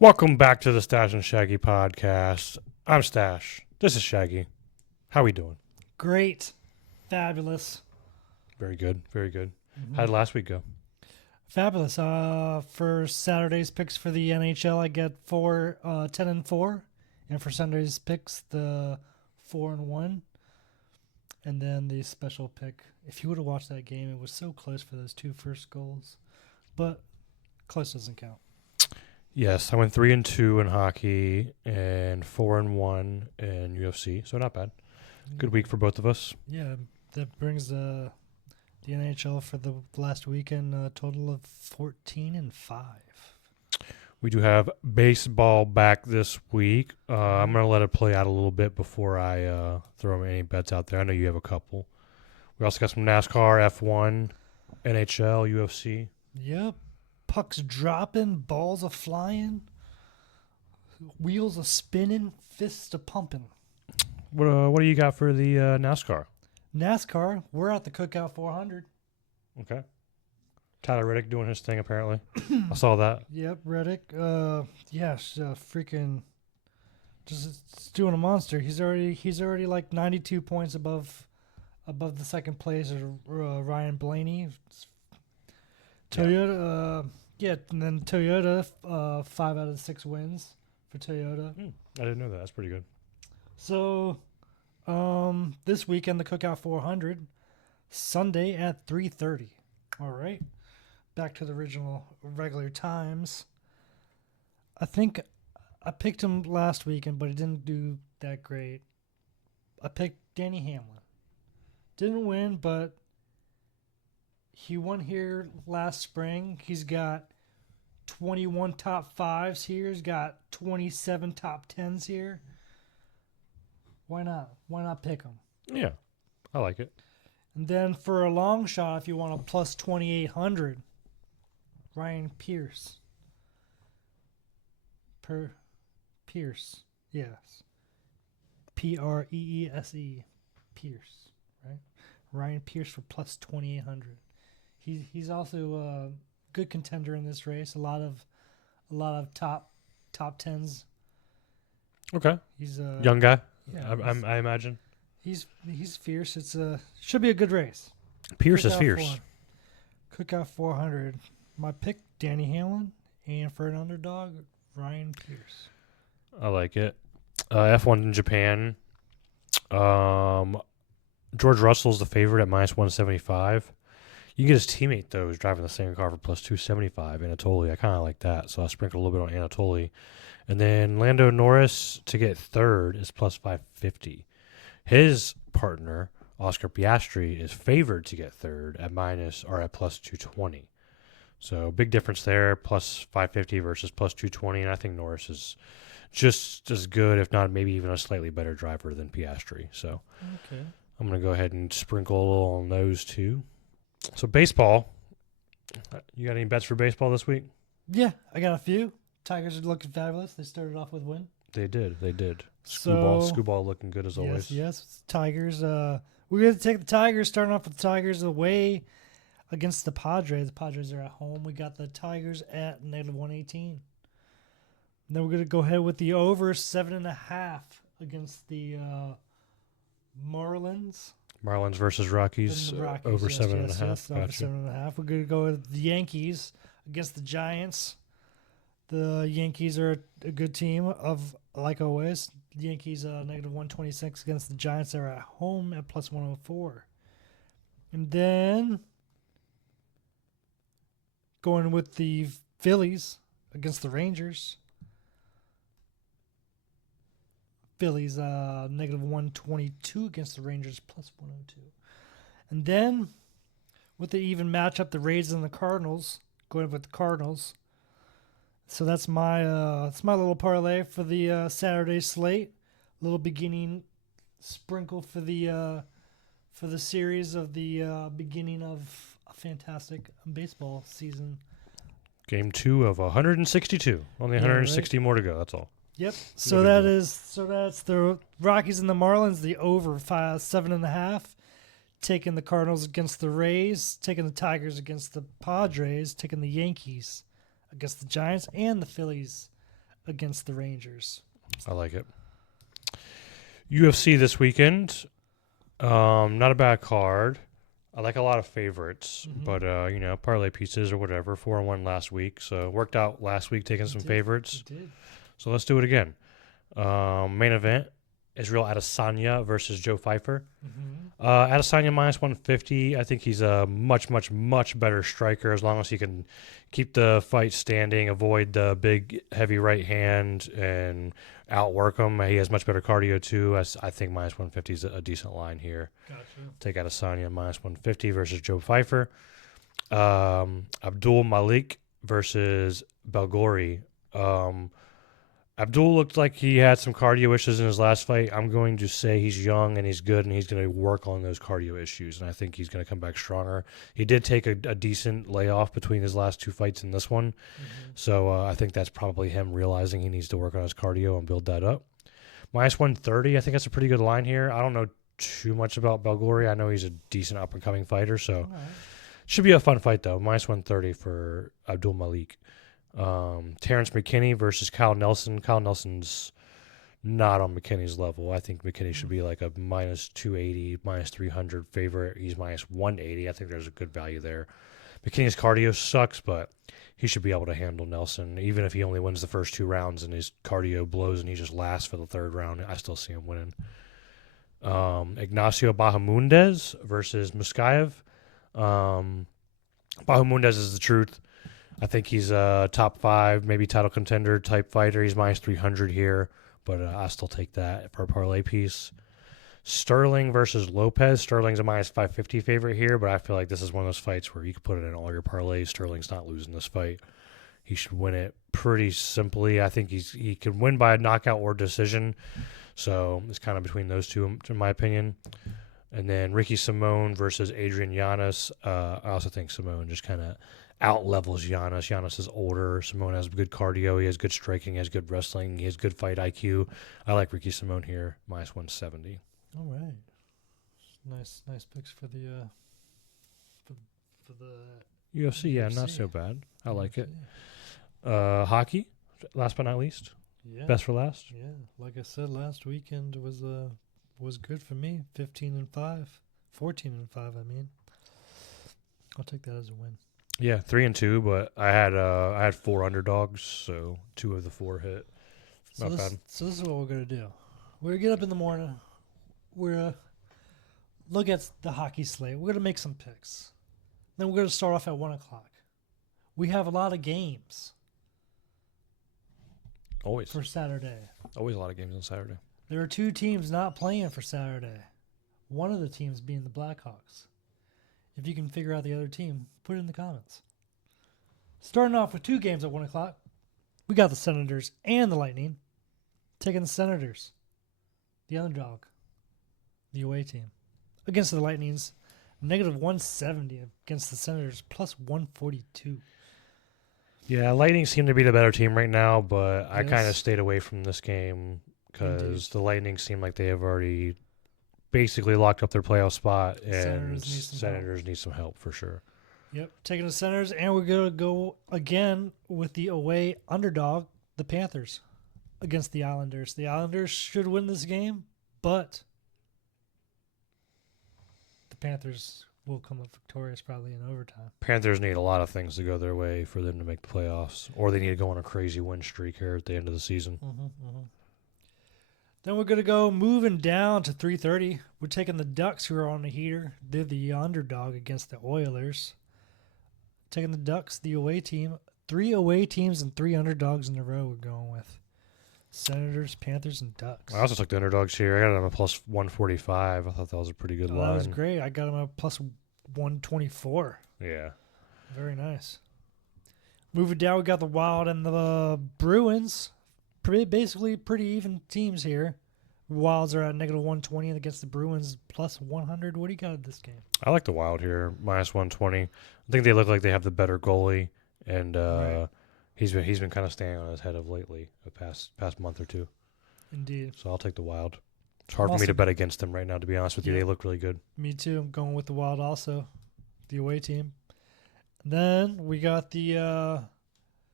Welcome back to the Stash and Shaggy podcast. I'm Stash. This is Shaggy. How we doing? Great. Fabulous. Very good. Very good. How did last week go? Fabulous. For Saturday's picks for the NHL, I get 10-4. And for Sunday's picks, the 4-1. And then the special pick. If you would have watched that game, it was so close for those two first goals. But close doesn't count. Yes, I went 3-2 in hockey and 4-1 in UFC, so not bad. Good week for both of us. Yeah, that brings the NHL for the last weekend a total of 14-5. We do have baseball back this week. I'm going to let it play out a little bit before I throw any bets out there. I know you have a couple. We also got some NASCAR, F1, NHL, UFC. Yep. Pucks dropping, balls a flying, wheels a spinning, fists a pumping. What do you got for the NASCAR? NASCAR, we're at the Cookout 400. Okay. Tyler Reddick doing his thing, apparently. I saw that. Yep, Reddick. Freaking just doing a monster. He's already like 92 points above the second place Ryan Blaney. Toyota, and then Toyota, 5 out of 6 wins for Toyota. I didn't know that. That's pretty good. So, this weekend, the Cookout 400, Sunday at 3:30. All right, back to the original regular times. I think I picked him last weekend, but he didn't do that great. I picked Danny Hamlin. Didn't win, but he won here last spring. He's got 21 top 5s here. He's got 27 top 10s here. Why not? Why not pick him? Yeah, I like it. And then for a long shot, if you want a plus 2,800, Ryan Pierce. Pierce. Yes. Preese. Pierce. Right? Ryan Pierce for plus 2,800. He's also a good contender in this race. A lot of top 10s. Okay. He's a Young guy. Yeah, I imagine. He's fierce. Should be a good race. Pierce is fierce. Cookout 400. My pick, Danny Hamlin, and for an underdog, Ryan Pierce. I like it. F1 in Japan. George Russell's the favorite at minus 175. You can get his teammate, though, who's driving the same car for plus 275, Anatoly. I kind of like that, so I'll sprinkle a little bit on Anatoly. And then Lando Norris to get third is plus 550. His partner, Oscar Piastri, is favored to get third at plus 220. So big difference there, plus 550 versus plus 220, and I think Norris is just as good, if not maybe even a slightly better driver than Piastri. So Okay. I'm going to go ahead and sprinkle a little on those two. So baseball, you got any bets for baseball this week? Yeah, I got a few. Tigers are looking fabulous. They started off with a win. They did. So, Screwball looking good as always. Yes. Tigers. We're going to take the Tigers, starting off with the Tigers away against the Padres. The Padres are at home. We got the Tigers at negative 118. And then we're going to go ahead with the over 7.5 against the Marlins. Marlins versus Rockies, over 7.5. Yes, over 7.5. We're going to go with the Yankees against the Giants. The Yankees are a good team, like always. The Yankees negative 126 against the Giants. They're at home at plus 104. And then going with the Phillies against the Rangers. Phillies negative 122 against the Rangers, plus 102. And then with the even matchup, the Rays and the Cardinals, going with the Cardinals. So that's my little parlay for the Saturday slate. Little beginning sprinkle for the series of the beginning of a fantastic baseball season. Game 2 of 162. Only 160 more to go. That's all. Yep. So that's the Rockies and the Marlins. The over 7.5. Taking the Cardinals against the Rays. Taking the Tigers against the Padres. Taking the Yankees against the Giants and the Phillies against the Rangers. I like it. UFC this weekend. Not a bad card. I like a lot of favorites, but parlay pieces or whatever. 4-1 last week, so worked out last week taking some favorites. It did. So let's do it again. Main event: Israel Adesanya versus Joe Pfeiffer. Adesanya minus 150. I think he's a much, much, much better striker as long as he can keep the fight standing, avoid the big, heavy right hand, and outwork him. He has much better cardio, too. I think minus 150 is a decent line here. Gotcha. Take Adesanya minus 150 versus Joe Pfeiffer. Abdul Malik versus Belgori. Abdul looked like he had some cardio issues in his last fight. I'm going to say he's young and he's good, and he's going to work on those cardio issues, and I think he's going to come back stronger. He did take a decent layoff between his last two fights and this one, so I think that's probably him realizing he needs to work on his cardio and build that up. Minus 130, I think that's a pretty good line here. I don't know too much about Belgori. I know he's a decent up-and-coming fighter, so should be a fun fight, though. Minus 130 for Abdul Malik. Terrence McKinney versus Kyle Nelson. Kyle Nelson's not on McKinney's level. I think McKinney should be like a minus 280, minus 300 favorite. He's minus 180. I think there's a good value there. McKinney's cardio sucks, but he should be able to handle Nelson. Even if he only wins the first 2 rounds and his cardio blows and he just lasts for the 3rd round, I still see him winning. Ignacio Bahamundes versus Muskayev. Bahamundes is the truth. I think he's a top 5, maybe title contender type fighter. He's minus 300 here, but I still take that for a parlay piece. Sterling versus Lopez. Sterling's a minus 550 favorite here, but I feel like this is one of those fights where you can put it in all your parlays. Sterling's not losing this fight. He should win it pretty simply. I think he can win by a knockout or decision, so it's kind of between those two, in my opinion. And then Ricky Simone versus Adrian Yanez. I also think Simone just kind of out-levels Giannis. Giannis is older. Simone has good cardio. He has good striking. He has good wrestling. He has good fight IQ. I like Ricky Simone here, minus 170. All right. Nice picks for the UFC. Yeah, not so bad. I like it. Hockey, last but not least. Yeah. Best for last. Yeah, like I said, last weekend was good for me. 15-5, 14-5. I mean, I'll take that as a win. Yeah, 3-2, but I had 4 underdogs, so 2 of the 4 hit. Not bad. So this is what we're gonna do. We're gonna get up in the morning. We're gonna look at the hockey slate. We're gonna make some picks. Then we're gonna start off at 1:00. We have a lot of games. Always. For Saturday. Always a lot of games on Saturday. There are 2 teams not playing for Saturday. One of the teams being the Blackhawks. If you can figure out the other team, put it in the comments. Starting off with 2 games at 1:00, we got the Senators and the Lightning. Taking the Senators, the underdog, the away team, against the Lightning's negative 170 against the Senators plus 142. Yeah, Lightning seem to be the better team right now, but I kind of stayed away from this game because the Lightning seem like they have already basically locked up their playoff spot, and Senators need some help for sure. Yep, taking the Senators, and we're going to go again with the away underdog, the Panthers, against the Islanders. The Islanders should win this game, but the Panthers will come up victorious probably in overtime. Panthers need a lot of things to go their way for them to make the playoffs, or they need to go on a crazy win streak here at the end of the season. Then we're going to go moving down to 3:30. We're taking the Ducks, who are on the heater. They're the underdog against the Oilers. Taking the Ducks, the away team. 3 away teams and 3 underdogs in a row we're going with. Senators, Panthers, and Ducks. I also took the underdogs here. I got them at plus 145. I thought that was a pretty good line. That was great. I got them at plus 124. Yeah. Very nice. Moving down, we got the Wild and the Bruins. Basically pretty even teams here. Wilds are at negative 120 against the Bruins plus 100. What do you got in this game? I like the Wild here, minus 120. I think they look like they have the better goalie, and Right. he's been kind of staying on his head of lately, the past month or 2. Indeed. So I'll take the Wild. It's hard for me to bet against them right now, to be honest with you. They look really good. Me too. I'm going with the Wild also, the away team. Then we got the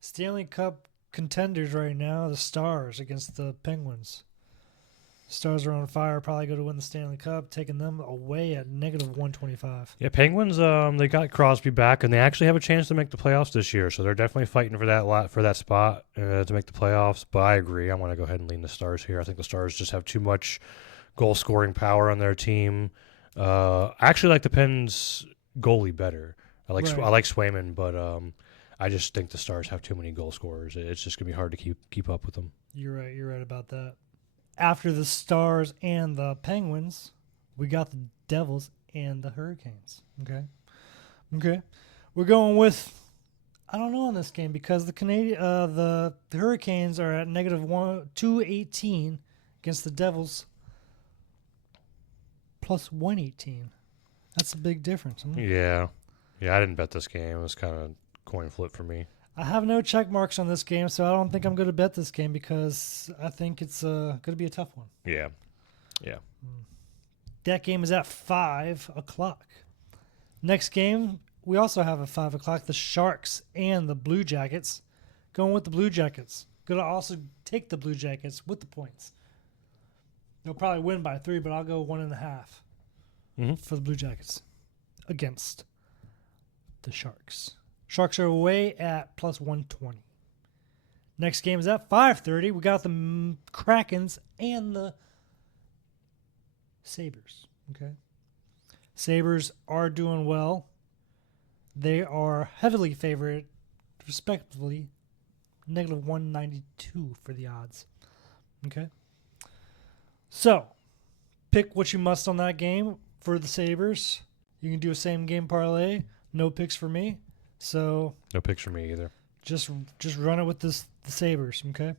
Stanley Cup contenders right now, the Stars against the Penguins. Stars are on fire, probably going to win the Stanley Cup, taking them away at -125. Yeah, Penguins. They got Crosby back, and they actually have a chance to make the playoffs this year. So they're definitely fighting for that spot to make the playoffs. But I agree. I'm going to go ahead and lean the Stars here. I think the Stars just have too much goal scoring power on their team. I actually like the Pens goalie better. I like Swayman, but I just think the Stars have too many goal scorers. It's just going to be hard to keep up with them. You're right. You're right about that. After the Stars and the Penguins, we got the Devils and the Hurricanes. Okay. We're going with, I don't know in this game because the Hurricanes are at -218 against the Devils plus 118. That's a big difference. Yeah, I didn't bet this game. It was kind of coin flip for me. I have no check marks on this game, so I don't think I'm going to bet this game because I think it's going to be a tough one. Yeah. That game is at 5 o'clock. Next game, we also have at 5 o'clock, the Sharks and the Blue Jackets. Going with the Blue Jackets. Going to also take the Blue Jackets with the points. They'll probably win by 3, but I'll go 1.5 for the Blue Jackets against the Sharks. Sharks are away at plus 120. Next game is at 5:30. We got the Krakens and the Sabres. Okay. Sabres are doing well. They are heavily favored, respectively, -192 for the odds. Okay. So, pick what you must on that game for the Sabres. You can do a same game parlay. No picks for me. So no picks for me either. Just run it with the Sabres, okay?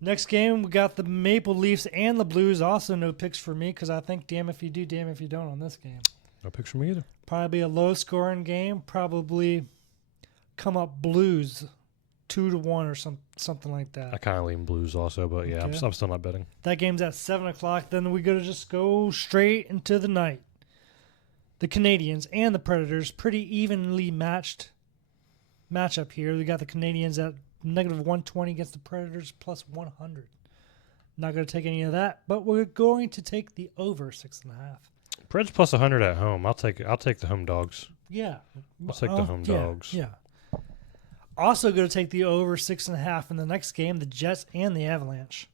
Next game, we got the Maple Leafs and the Blues. Also no picks for me because I think damn if you do, damn if you don't on this game. No picks for me either. Probably a low-scoring game. Probably come up Blues 2-1 or something like that. I kind of lean Blues also, but yeah, Okay. I'm still not betting. That game's at 7 o'clock. Then we got to just go straight into the night. The Canadians and the Predators, pretty evenly matched matchup here. We got the Canadians at -120 against the Predators plus 100. Not going to take any of that, but we're going to take the over 6.5. Preds plus 100 at home. I'll take the home dogs. Yeah, I'll take the home dogs. Yeah. Also going to take the over 6.5 in the next game. The Jets and the Avalanche.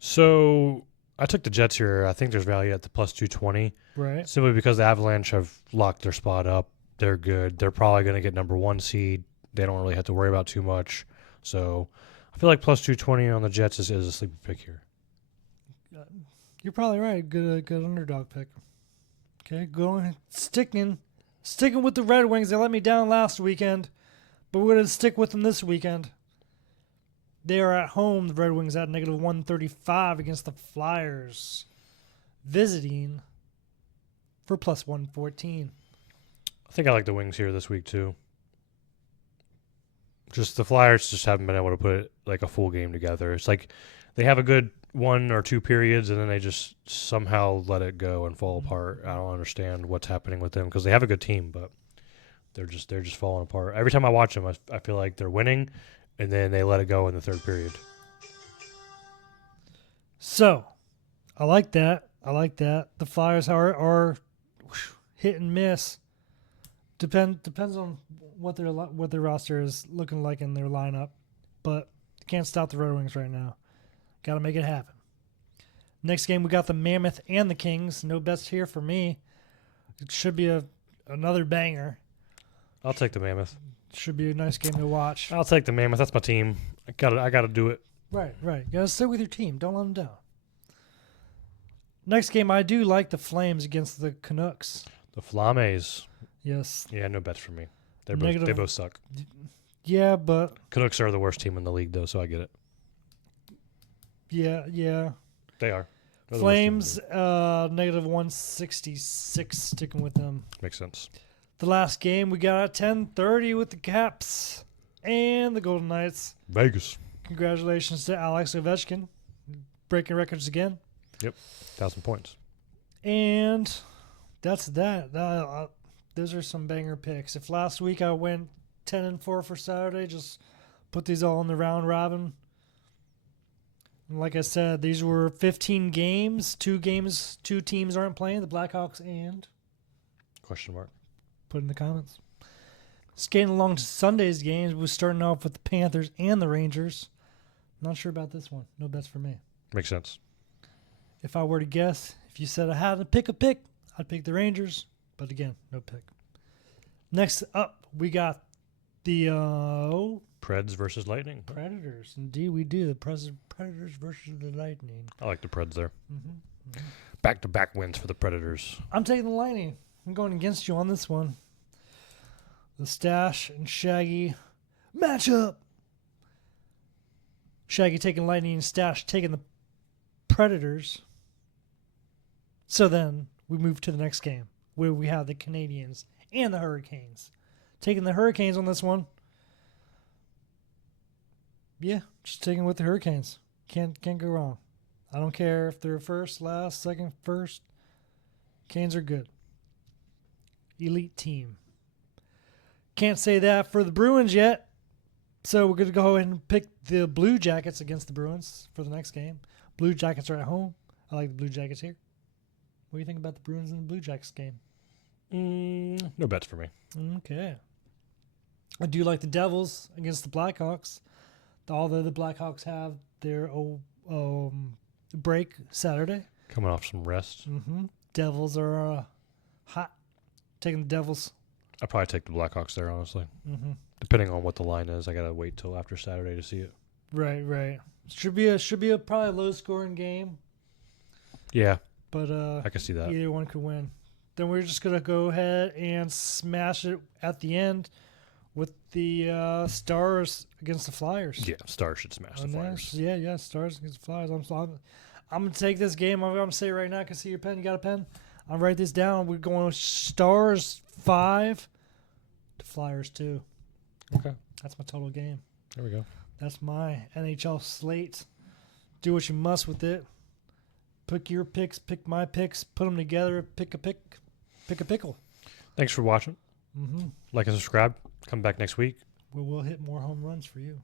So I took the Jets here. I think there's value at the plus 220. Right. Simply because the Avalanche have locked their spot up. They're good. They're probably going to get number 1 seed. They don't really have to worry about too much. So I feel like plus 220 on the Jets is a sleeper pick here. You're probably right. Good underdog pick. Okay, sticking with the Red Wings. They let me down last weekend, but we're going to stick with them this weekend. They are at home, the Red Wings, at -135 against the Flyers, visiting for plus 114. I think I like the Wings here this week too. Just the Flyers just haven't been able to put like a full game together. It's like they have a good 1 or 2 periods and then they just somehow let it go and fall apart. I don't understand what's happening with them because they have a good team, but they're just falling apart. Every time I watch them, I feel like they're winning, and then they let it go in the third period. So, I like that. The Flyers are hit and miss. Depends on what their roster is looking like in their lineup, but can't stop the Red Wings right now. Got to make it happen. Next game we got the Mammoth and the Kings. No bets here for me. It should be another banger. I'll take the Mammoth. Should be a nice game to watch. I'll take the Mammoth. That's my team. I gotta do it. Right. You gotta stick with your team. Don't let them down. Next game, I do like the Flames against the Canucks. The Flames. Yes. Yeah, no bets for me. They both suck. Yeah, but Canucks are the worst team in the league, though, so I get it. Yeah. They are. They're Flames, -166, sticking with them. Makes sense. The last game we got at 10:30 with the Caps and the Golden Knights. Vegas. Congratulations to Alex Ovechkin, breaking records again. Yep, 1,000 points. And that's that. Those are some banger picks. If last week I went 10-4 for Saturday, just put these all in the round robin. And like I said, these were 15 games. Two teams aren't playing, the Blackhawks and... Question mark. Put in the comments. Skating along to Sunday's games, we're starting off with the Panthers and the Rangers. Not sure about this one. No bets for me. Makes sense. If I were to guess, if you said I had to pick a pick, I'd pick the Rangers. But again, no pick. Next up, we got the Preds versus Lightning. Predators. Indeed, we do. The Predators versus the Lightning. I like the Preds there. Mm-hmm. Back-to-back wins for the Predators. I'm taking the Lightning. I'm going against you on this one. The Stash and Shaggy matchup. Shaggy taking Lightning and Stash taking the Predators. So then we move to the next game where we have the Canadians and the Hurricanes. Taking the Hurricanes on this one. Yeah, just taking with the Hurricanes. Can't go wrong. I don't care if they're first, last, second, first. Canes are good. Elite team. Can't say that for the Bruins yet. So we're going to go ahead and pick the Blue Jackets against the Bruins for the next game. Blue Jackets are at home. I like the Blue Jackets here. What do you think about the Bruins and the Blue Jackets game? No bets for me. Okay. I do like the Devils against the Blackhawks. Although the Blackhawks have their break Saturday. Coming off some rest. Mm-hmm. Devils are hot. Taking the Devils. I'd probably take the Blackhawks there, honestly. Mm-hmm. Depending on what the line is, I gotta wait till after Saturday to see it. Right. Should be a probably low scoring game. Yeah, but I can see that. Either one could win. Then we're just gonna go ahead and smash it at the end with the Stars against the Flyers. Yeah, Stars should smash the Flyers. Yeah, Stars against the Flyers. I'm gonna take this game. I'm gonna say it right now. I can see your pen. You got a pen? I'll write this down. We're going with Stars 5 to Flyers 2. Okay. That's my total game. There we go. That's my NHL slate. Do what you must with it. Pick your picks, pick my picks, put them together, pick a pickle. Thanks for watching. Mm-hmm. Like and subscribe. Come back next week. We'll hit more home runs for you.